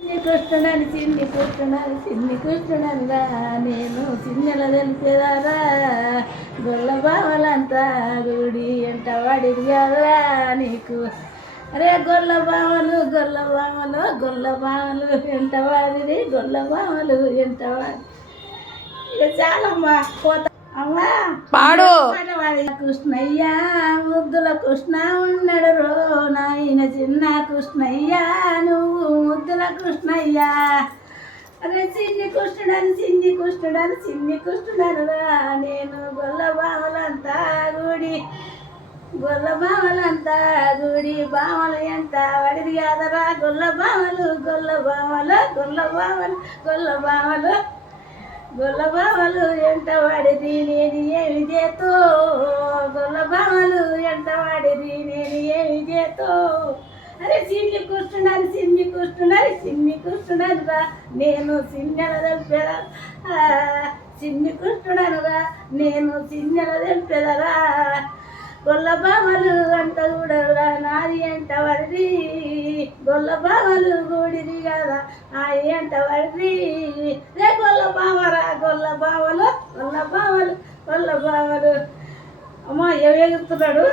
కృష్ణుడని చిన్ని కృష్ణుడని రా నేను చిన్నెల తెలిపేదారా గొల్ల బావలంతా గుడి ఎంట వాడిది కదరా నీకు అరే గొల్ల బావలు ఎంట వాడిది గొల్ల బావలు ఎంట వాడి ఇక చాలమ్మా పోతా అమ్మా పాడు కృష్ణయ్య ముద్దుల కృష్ణ ఉన్నాడు రో నాయన చిన్న కృష్ణయ్య నువ్వు ముద్దుల కృష్ణయ్య అరే చిన్ని కృష్ణుడని రా నేను గొల్ల బావలంతా గుడి బావలు ఎంత వడిది కాదరా గొల్ల బావలు ఎంట వాడిది నేను ఏమి చేతో గొల్ల బావలు ఎంట వాడిది నేను ఏమి చేతో అరే చిన్ని కృష్ణుడని రా నేను చిన్నెల తెంపెదరా గొల్ల బావలు అంట చూడరా నాది ఎంట వడిది గొల్ల బావలు గూడిది కదా నాది ఎంట వడిది రే గొల్ల బావలు అమ్మ ఎవేగుతున్నాడు.